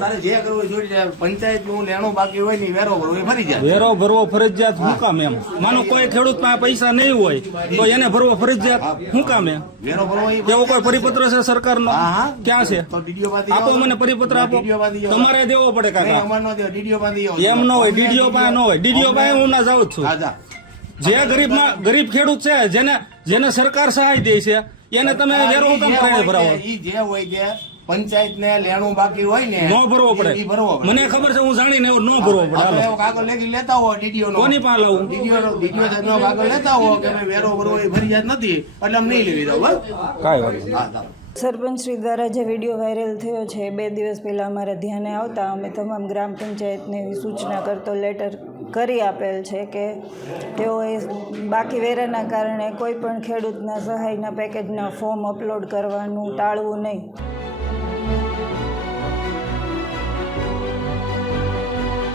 તારે જે કરવું હોય જોઈ જાય. પંચાયતનું લેણું બાકી હોય ને વેરો ભરવો એ ભરી જાય. વેરો ભરવો ફરજિયાત શું કામ એમ? માનો કોઈ ખેડૂત પાસે પૈસા નહીં હોય તો એને ભરવો ફરજિયાત શું કામ એમ? વેરો ભરવો એ એવો કોઈ પરિપત્ર છે સરકારનો? ક્યાં છે? તો ડીડીઓ પાસે આપો મને પરિપત્ર આપો. તમારે દેવો પડે કાકા. અમાર નો દેવો, ડીડીઓ પાસે એમ ન હોય, ડીડીઓ પાસે ન હોય. ડીડીઓ પાસે હું ના જાઉં જ છું. જે ગરીબ ખેડૂત છે જેને સરકાર સહાય દે છે એને તમે વેરો હું કામ કરીને ભરાવો? જે હોય જે પંચાયત ને લેણું બાકી હોય ને ન ભરવો પડે. મને ખબર છે, હું જાણીને ન ભરવો પડે. હાલો. કાગળ લેખી લેતા હો ડીડીઓ નો. કોની પાસે લાવું? ડીડીઓ નો કાગળ લેતા હો કે ભાઈ વેરો ભરવો એ ફરજિયાત નથી એટલે અમે નહીં લેવી દઉં. બસ કાંઈ વાત. સરપંચશ્રી દ્વારા જે વિડીયો વાયરલ થયો છે 2 દિવસ પહેલાં અમારા ધ્યાને આવતા અમે તમામ ગ્રામ પંચાયતને એવી સૂચના કરતો લેટર કરી આપેલ છે કે તેઓએ બાકી વેરાના કારણે કોઈ પણ ખેડૂતના સહાયના પેકેજના ફોર્મ અપલોડ કરવાનું ટાળવું નહીં.